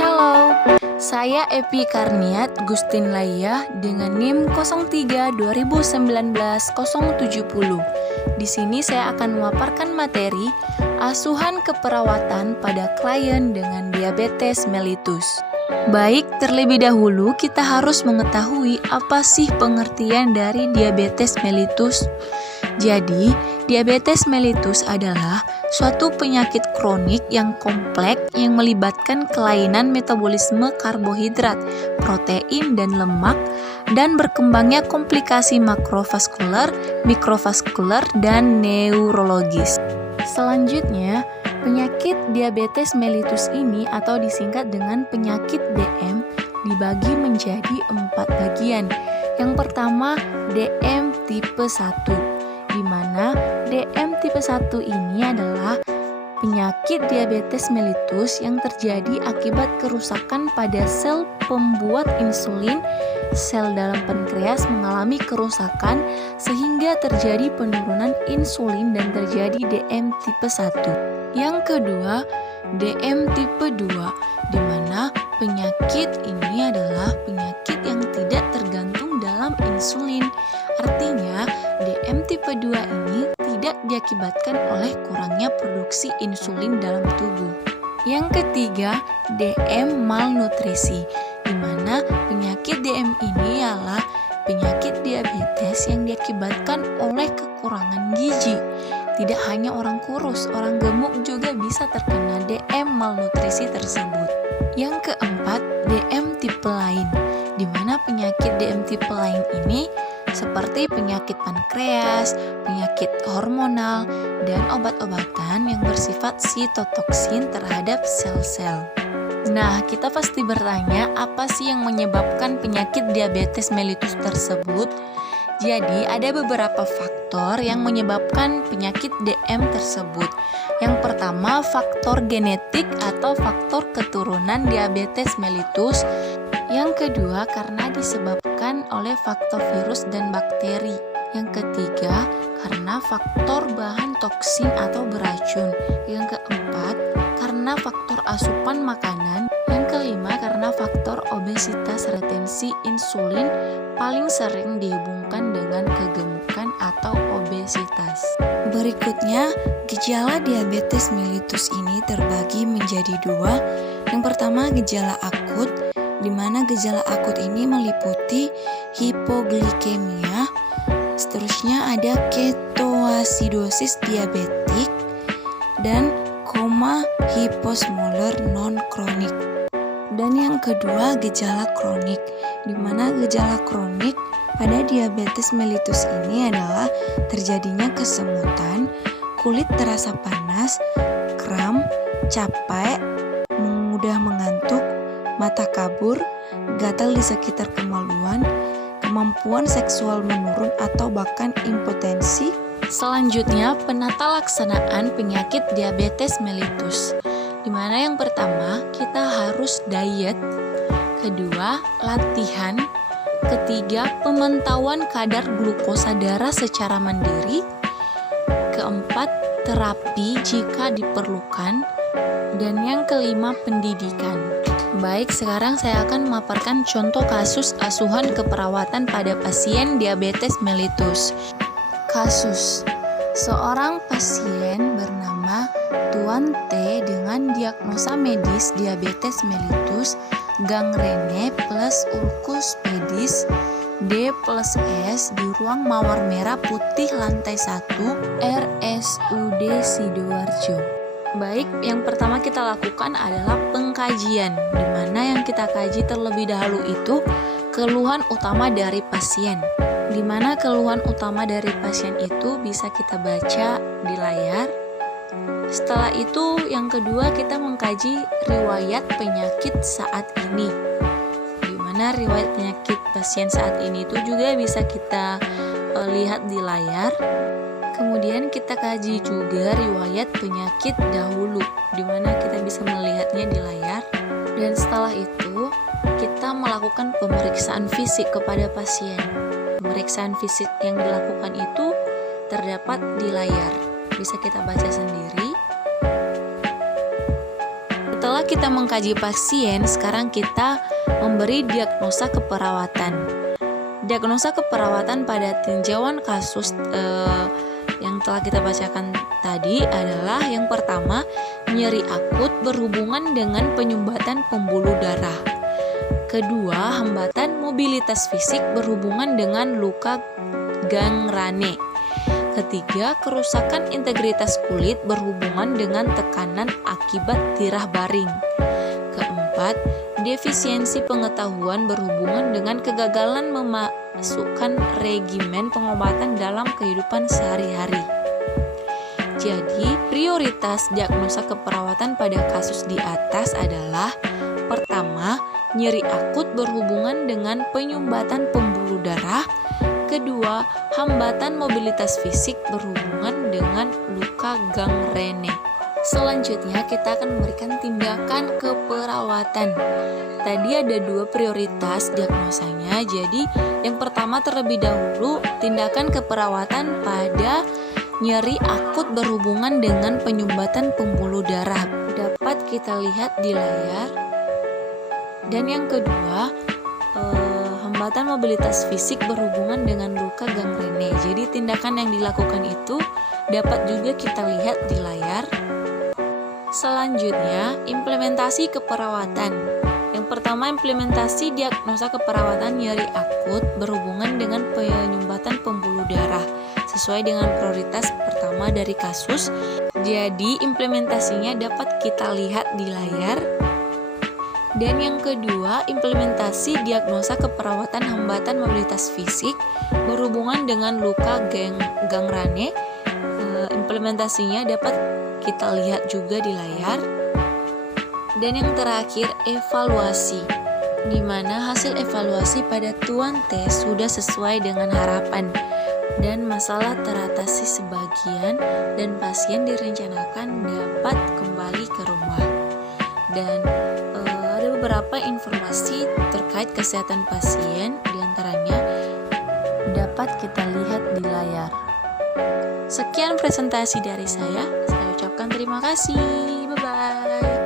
Halo, saya Epi Karniat Gustin Laia dengan NIM 03 2019 070. Di sini saya akan memaparkan materi asuhan keperawatan pada klien dengan diabetes mellitus. Baik, terlebih dahulu kita harus mengetahui apa sih pengertian dari diabetes mellitus. Jadi, diabetes mellitus adalah suatu penyakit kronik yang kompleks yang melibatkan kelainan metabolisme karbohidrat, protein, dan lemak, dan berkembangnya komplikasi makrovaskular, mikrovaskular, dan neurologis. Selanjutnya, penyakit diabetes mellitus ini atau disingkat dengan penyakit DM dibagi menjadi 4 bagian. Yang pertama, DM tipe 1. Di mana DM tipe 1 ini adalah penyakit diabetes mellitus yang terjadi akibat kerusakan pada sel pembuat insulin. Sel dalam pankreas mengalami kerusakan sehingga terjadi penurunan insulin dan terjadi DM tipe 1. Yang kedua, DM tipe 2, di mana penyakit ini adalah penyakit yang tidak tergantung dalam insulin. Artinya, DM tipe 2 ini tidak diakibatkan oleh kurangnya produksi insulin dalam tubuh. Yang ketiga, DM malnutrisi, di mana penyakit DM ini adalah penyakit diabetes yang diakibatkan oleh kekurangan gizi. Tidak hanya orang kurus, orang gemuk juga bisa terkena DM malnutrisi tersebut. Yang keempat, DM tipe lain, di mana penyakit DM tipe lain ini seperti penyakit pankreas, penyakit hormonal, dan obat-obatan yang bersifat sitotoksin terhadap sel-sel. Nah, kita pasti bertanya, apa sih yang menyebabkan penyakit diabetes mellitus tersebut? Jadi, ada beberapa faktor yang menyebabkan penyakit DM tersebut. Yang pertama, faktor genetik atau faktor keturunan diabetes mellitus. Yang kedua, karena disebabkan oleh faktor virus dan bakteri. Yang ketiga, karena faktor bahan toksin atau beracun. Yang keempat, karena faktor asupan makanan. Yang kelima, karena faktor obesitas retensi insulin paling sering dihubungkan dengan kegemukan atau obesitas. Berikutnya, gejala diabetes mellitus ini terbagi menjadi 2. Yang pertama, gejala akut, di mana gejala akut ini meliputi hipoglikemia, seterusnya ada ketoasidosis diabetik, dan koma hiposmoler non-kronik. Dan yang kedua, gejala kronik, di mana gejala kronik pada diabetes mellitus ini adalah terjadinya kesemutan, kulit terasa panas, kram, capek, mudah mengantuk, mata kabur, gatal di sekitar kemaluan, kemampuan seksual menurun atau bahkan impotensi. Selanjutnya, penata laksanaan penyakit diabetes mellitus, di mana yang pertama kita harus diet, kedua latihan, ketiga pemantauan kadar glukosa darah secara mandiri, keempat terapi jika diperlukan, dan yang kelima pendidikan. Baik, sekarang saya akan memaparkan contoh kasus asuhan keperawatan pada pasien diabetes mellitus. Kasus: seorang pasien bernama Tuan T dengan diagnosa medis diabetes mellitus, gangrene plus ulcus pedis, D plus S di ruang mawar merah putih lantai 1 RSUD Sidoarjo. Baik, yang pertama kita lakukan adalah pengkajian, di mana yang kita kaji terlebih dahulu itu keluhan utama dari pasien. Di mana keluhan utama dari pasien itu bisa kita baca di layar. Setelah itu, yang kedua kita mengkaji riwayat penyakit saat ini. Di mana riwayat penyakit pasien saat ini itu juga bisa kita lihat di layar. Kemudian kita kaji juga riwayat penyakit dahulu, di mana kita bisa melihatnya di layar. Dan setelah itu, kita melakukan pemeriksaan fisik kepada pasien. Pemeriksaan fisik yang dilakukan itu terdapat di layar, bisa kita baca sendiri. Setelah kita mengkaji pasien, sekarang kita memberi diagnosa keperawatan. Diagnosa keperawatan pada tinjauan kasus yang telah kita bacakan tadi adalah yang pertama, nyeri akut berhubungan dengan penyumbatan pembuluh darah. Kedua, hambatan mobilitas fisik berhubungan dengan luka gangrene. Ketiga, kerusakan integritas kulit berhubungan dengan tekanan akibat tirah baring. Keempat, defisiensi pengetahuan berhubungan dengan kegagalan memasukkan regimen pengobatan dalam kehidupan sehari-hari. Jadi, prioritas diagnosa keperawatan pada kasus di atas adalah pertama, nyeri akut berhubungan dengan penyumbatan pembuluh darah. Kedua, hambatan mobilitas fisik berhubungan dengan luka gangrene. Selanjutnya kita akan memberikan tindakan keperawatan. Tadi ada 2 prioritas diagnosanya. Jadi yang pertama terlebih dahulu tindakan keperawatan pada nyeri akut berhubungan dengan penyumbatan pembuluh darah. Dapat kita lihat di layar. Dan yang kedua, hambatan mobilitas fisik berhubungan dengan luka gangrene. Jadi tindakan yang dilakukan itu dapat juga kita lihat di layar. Selanjutnya, implementasi keperawatan. Yang pertama, implementasi diagnosa keperawatan nyeri akut berhubungan dengan penyumbatan pembuluh darah sesuai dengan prioritas pertama dari kasus. Jadi implementasinya dapat kita lihat di layar. Dan yang kedua, implementasi diagnosa keperawatan hambatan mobilitas fisik berhubungan dengan luka gangrene. Implementasinya dapat kita lihat juga di layar. Dan yang terakhir, evaluasi, di mana hasil evaluasi pada tuan T sudah sesuai dengan harapan dan masalah teratasi sebagian dan pasien direncanakan dapat kembali ke rumah. Dan beberapa informasi terkait kesehatan pasien, diantaranya dapat kita lihat di layar. Sekian presentasi dari saya ucapkan terima kasih. Bye-bye.